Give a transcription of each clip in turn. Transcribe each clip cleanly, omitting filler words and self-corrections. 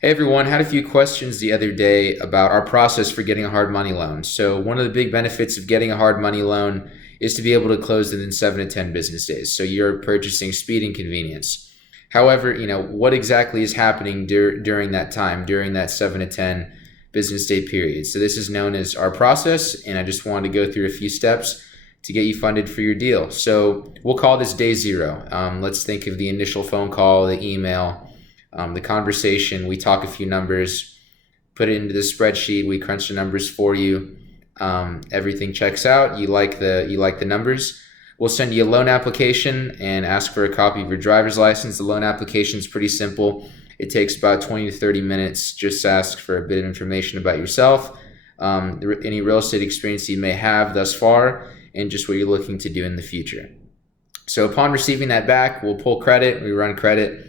Hey everyone, had a few questions the other day about our process for getting a hard money loan. So, one of the big benefits of getting a hard money loan is to be able to close within 7 to 10 business days. So, you're purchasing speed and convenience. However, what exactly is happening during that time, during that 7 to 10 business day period? So, this is known as our process, and I just wanted to go through a few steps to get you funded for your deal. So, we'll call this day zero. Let's think of the initial phone call, the email, the conversation. We talk a few numbers, put it into the spreadsheet. We crunch the numbers for you. Everything checks out. You like the numbers. We'll send you a loan application and ask for a copy of your driver's license. The loan application is pretty simple. It takes about 20 to 30 minutes. Just ask for a bit of information about yourself, any real estate experience you may have thus far, and just what you're looking to do in the future. So upon receiving that back, we'll pull credit. We run credit.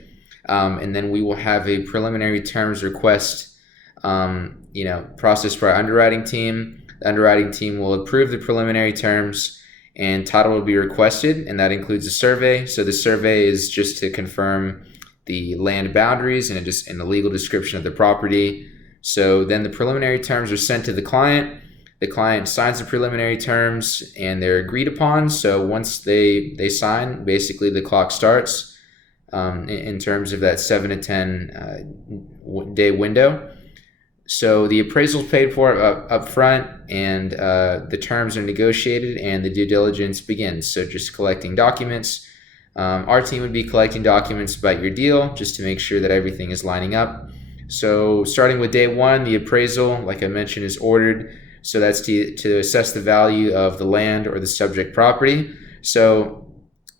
And then we will have a preliminary terms request, processed by our underwriting team. The underwriting team will approve the preliminary terms, and title will be requested, and that includes a survey. So the survey is just to confirm the land boundaries and the legal description of the property. So then the preliminary terms are sent to the client. The client signs the preliminary terms, and they're agreed upon. So once they sign, basically the clock starts. In terms of that 7 to 10 day window. So the appraisal is paid for up front, and the terms are negotiated, and the due diligence begins. So just collecting documents. Our team would be collecting documents about your deal just to make sure that everything is lining up. So starting with day one, the appraisal, like I mentioned, is ordered. So that's to assess the value of the land or the subject property. So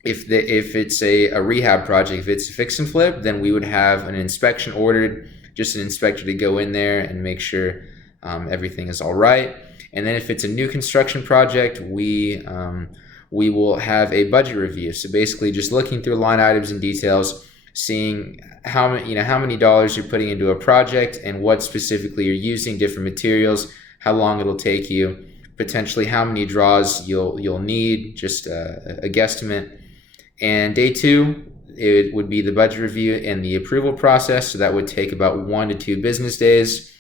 if it's a rehab project, if it's a fix and flip, then we would have an inspection ordered, just an inspector to go in there and make sure everything is all right. And then if it's a new construction project, we will have a budget review. So basically just looking through line items and details, seeing how many dollars you're putting into a project and what specifically you're using, different materials, how long it'll take you, potentially how many draws you'll need, just a guesstimate. And day two, it would be the budget review and the approval process. So that would take about 1 to 2 business days.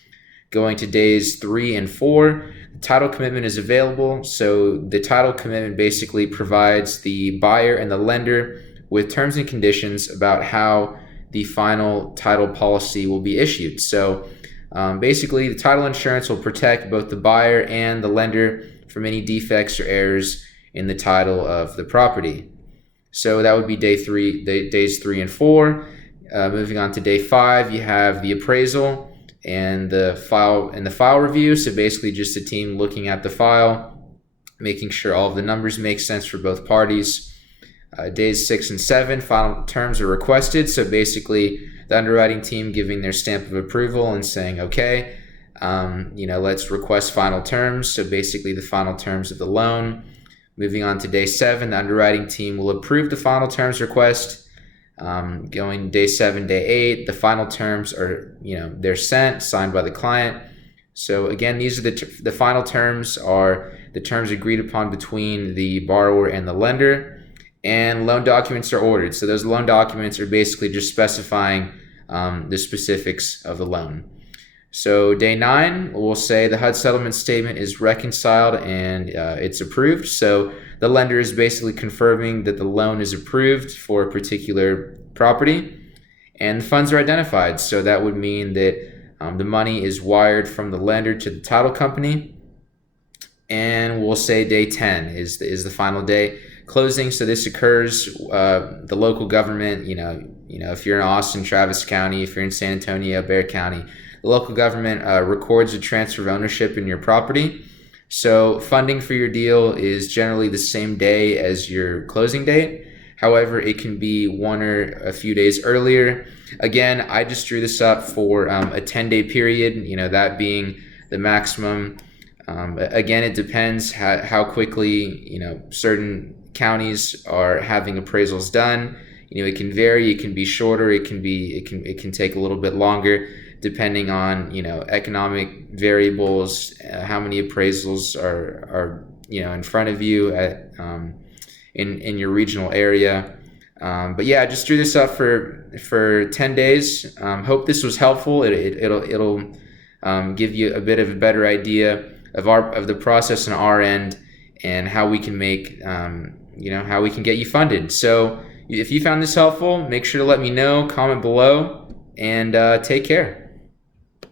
Going to days 3 and 4, the title commitment is available. So the title commitment basically provides the buyer and the lender with terms and conditions about how the final title policy will be issued. So basically, the title insurance will protect both the buyer and the lender from any defects or errors in the title of the property. So that would be days 3 and 4. Moving on to day 5, you have the appraisal and the file review. So basically just the team looking at the file, making sure all of the numbers make sense for both parties. Days 6 and 7, final terms are requested. So basically the underwriting team giving their stamp of approval and saying, okay, let's request final terms. So basically the final terms of the loan. Moving on to day 7, the underwriting team will approve the final terms request. Going day 7, day 8, the final terms are, they're sent, signed by the client. So again, these are the final terms are the terms agreed upon between the borrower and the lender, and loan documents are ordered. So those loan documents are basically just specifying the specifics of the loan. So day 9, we'll say the HUD settlement statement is reconciled and it's approved. So the lender is basically confirming that the loan is approved for a particular property, and the funds are identified. So that would mean that the money is wired from the lender to the title company. And we'll say day 10 is the final day. Closing. So this occurs, the local government, if you're in Austin, Travis County, if you're in San Antonio, Bexar County, the local government records a transfer of ownership in your property. So funding for your deal is generally the same day as your closing date. However, it can be 1 or a few days earlier. Again, I just drew this up for a 10-day period, that being the maximum. Again, it depends how quickly, certain counties are having appraisals done. It can vary. It can be shorter. It can take a little bit longer, depending on economic variables, how many appraisals are in front of you in your regional area. But yeah, I just drew this up for 10 days. Hope this was helpful. It'll give you a bit of a better idea of the process on our end and how we can make how we can get you funded. So if you found this helpful, make sure to let me know, comment below, and take care.